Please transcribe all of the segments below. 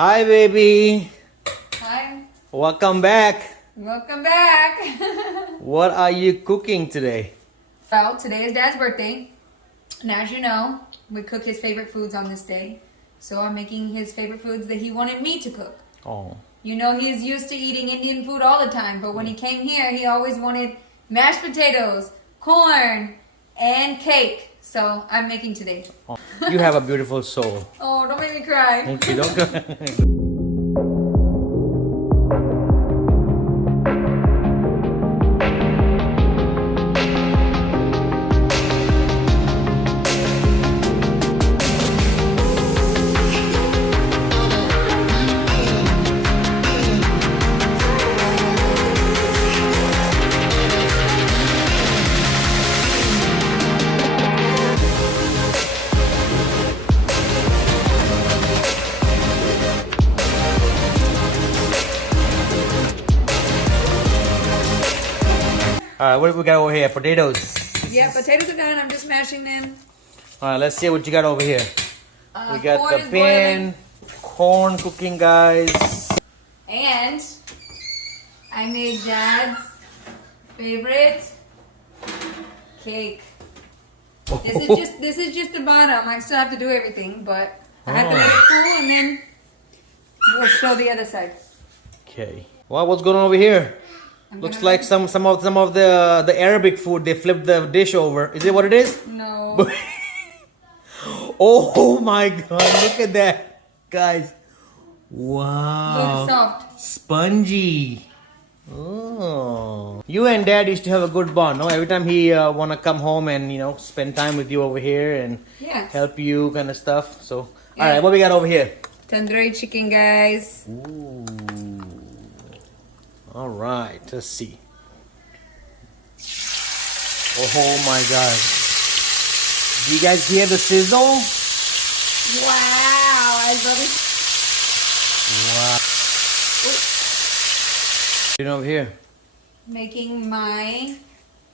Hi, baby. Hi. Welcome back. Welcome back. What are you cooking today? Well, today is Dad's birthday. And as you know, we cook his favorite foods on this day. So I'm making his favorite foods that he wanted me to cook. Oh. You know, he is used to eating Indian food all the time. But when he came here, he always wanted mashed potatoes, corn, and cake. So I'm making today. Oh. You have a beautiful soul. Oh, don't make me cry. Okay, don't cry. All right, what do we got over here? Potatoes. Yeah, potatoes are done. I'm just mashing them. All right, let's see what you got over here. We got Corn the is pan, corn cooking, guys. And I made Dad's favorite cake. This is just the bottom. I still have to do everything, but I have to let it cool and then we'll show the other side. Okay. Well, what's going on over here? I'm Looks gonna- like some of the Arabic food. They flipped the dish over. Is it what it is? No. Oh my God! Look at that, guys. Wow. Look soft. Spongy. Oh. You and Dad used to have a good bond, no? Every time he wanna come home and spend time with you over here and Yeah. help you kind of stuff. So, all Yeah. right, what we got over here? Tandoori chicken, guys. Ooh. All right, let's see. Oh my God! Do you guys hear the sizzle? Wow, I love it. Wow. You know over here. Making my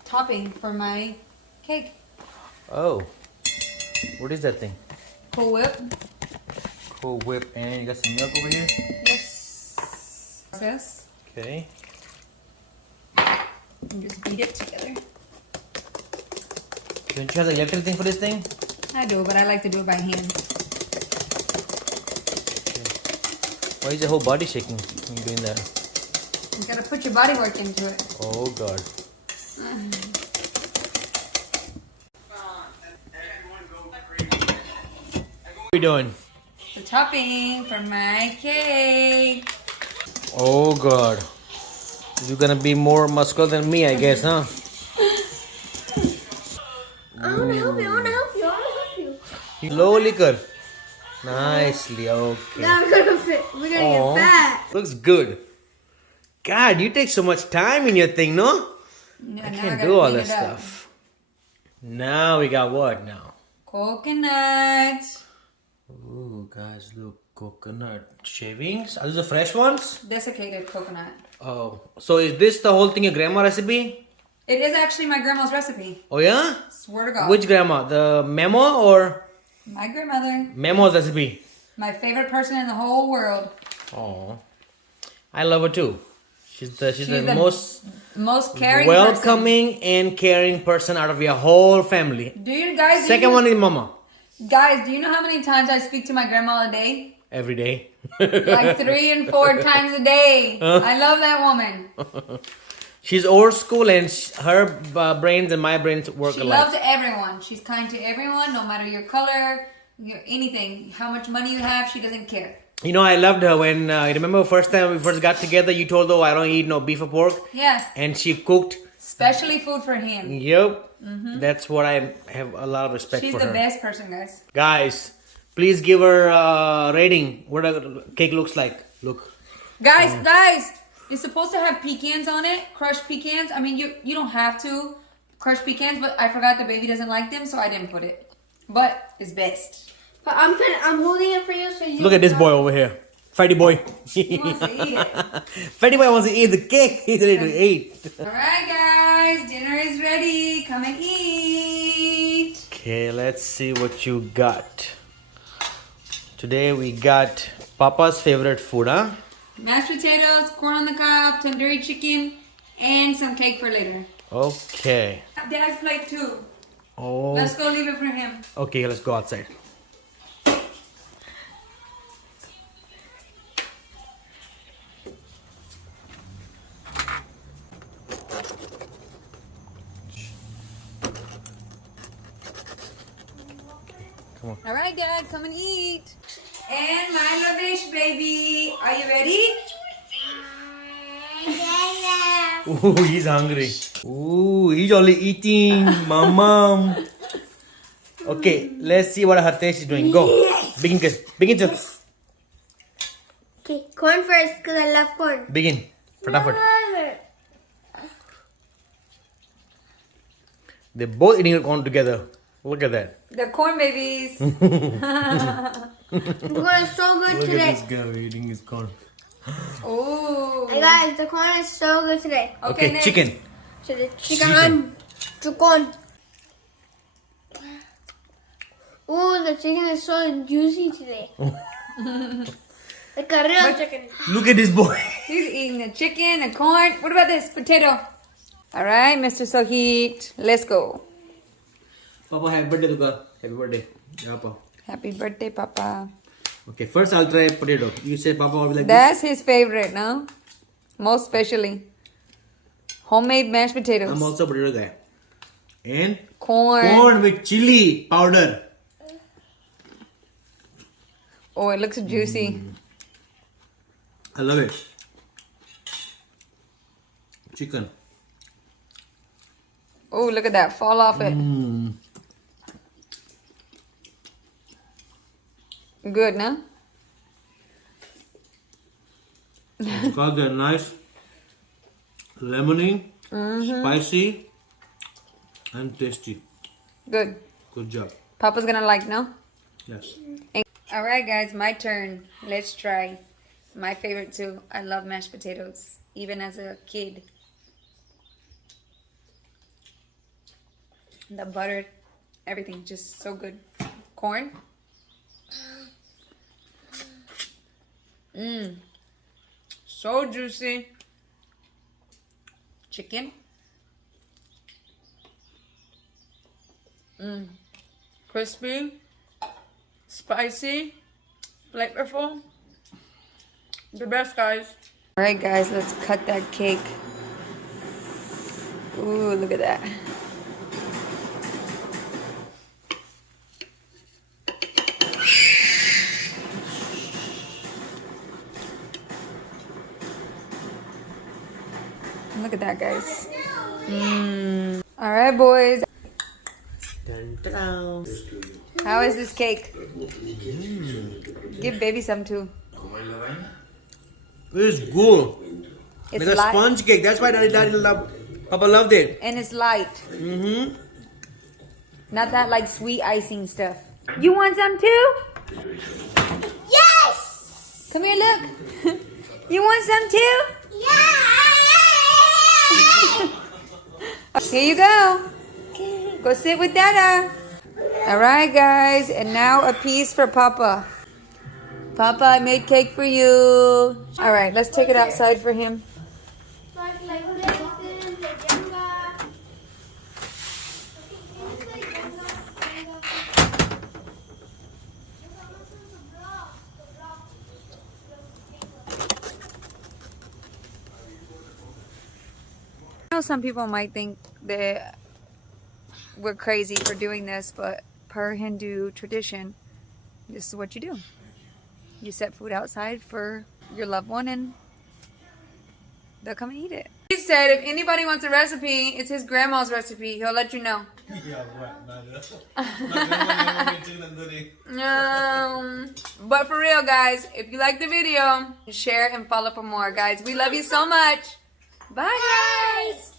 topping for my cake. Oh. What is that thing? Cool Whip. Cool Whip. And you got some milk over here? Yes. Process. Okay. And just beat it together. Don't you have the electric thing for this thing? I do, but I like to do it by hand. Why is your whole body shaking when you're doing that? You gotta put your body work into it. Oh God. What are we doing? The topping for my cake. Oh God. You're gonna be more muscular than me, I guess, huh? I want to help you. I want to help you. I want to help you. Slowly cut. Nicely, okay. Now we're gonna fit. We're gonna Aw. get fat. Looks good. God, you take so much time in your thing, no? Yeah, I now can't gotta do all clean that it up. stuff. Now we got what now? Coconut. Ooh, guys, look, coconut shavings. Are those the fresh ones? Desiccated coconut. Oh, so is this the whole thing your grandma recipe? It is actually my grandma's recipe. Oh yeah? Swear to God. Which grandma? The Memo or My grandmother. Memo's recipe? My favorite person in the whole world. Oh, I love her too. She's the most caring welcoming and caring person out of your whole family. person. Do you guys? Second one is Mama. Guys, do you know how many times I speak to my grandma a day? Every day. Like 3 and 4 times a day. I love that woman. She's old school and her brains and my brains work She alike. loves everyone. She's kind to everyone, no matter your color, your anything, how much money you have. She doesn't care. You know, I loved her when, you remember first time we first got together, you told her, I don't eat no beef or pork. Yeah, And she cooked. especially food for him. Yep. That's what I have a lot of respect She's for the her. best person, guys. Guys, please give her a rating. What the cake looks like. Look. Guys, it's supposed to have pecans on it, crushed pecans. I mean, you don't have to crush pecans, but I forgot the baby doesn't like them, so I didn't put it. But it's best. But I'm holding it for you so you. Look at this boy over here. Fatty boy. He wants to eat it. Fatty boy wants to eat the cake. He's ready to eat. All right, guys, dinner is ready. Come and eat. Okay, let's see what you got. Today we got Papa's favorite food, huh? Mashed potatoes, corn on the cob, tandoori chicken, and some cake for later. Okay. Dad's plate too. Oh. Let's go leave it for him. Okay, let's go outside. All right, Dad, come and eat. And my lavish baby, are you ready? Ooh, he's hungry. Ooh, he's only eating, mama. Okay, let's see what Hartesh is doing. Go. Begin, guys. Begin, Chut. Okay, corn first because I love corn. Begin. Fatafat. They're both eating corn together. Look at that. The corn babies. The corn is so good Look today. at this guy eating his corn. Oh. Hey guys, the corn is so good today. Okay, next. chicken. So the chicken. Ooh, the chicken is so juicy today. Like a real chicken. Look at this boy. He's eating the chicken, the corn. What about this? Potato. All right, Mr. Sohit. Let's go. Papa, happy birthday, Duka. Happy birthday. Yeah, Papa. Happy birthday, Papa. Okay, first I'll try potato. You say Papa will be like That's his favorite, no? Most especially. Homemade mashed this. potatoes. I'm also a potato guy. And Corn. corn with chili powder. Oh, it looks juicy. I love it. Chicken. Oh, look at that. Fall off it. Good, no? It's got that nice lemony, spicy, and tasty. Good. Good job. Papa's gonna like, no? Yes. Alright, guys, my turn. Let's try. My favorite too. I love mashed potatoes, even as a kid. The butter, everything, just so good. Corn. Mmm. So juicy. Chicken. Mmm. Crispy. Spicy. Flavorful. The best, guys. Alright, guys, let's cut that cake. Ooh, look at that. Look at that, guys. All right, boys. Dun, dun, dun. How is this cake? Give baby some too. It's good. It's Like a light sponge cake. That's why Daddy loved. Papa loved it. and it's light. Mm-hmm. Not that like sweet icing stuff. You want some too? Yes! Come here, look. You want some too? Yes! Here you go. Go sit with Dada. All right, guys, and now a piece for Papa. Papa, I made cake for you. All right, let's take it outside for him. I know some people might think that we're crazy for doing this, but per Hindu tradition, this is what you do. You set food outside for your loved one and they'll come and eat it. He said if anybody wants a recipe, it's his grandma's recipe. He'll let you know. But for real, guys, if you like the video, share and follow for more, guys. We love you so much. Bye, guys.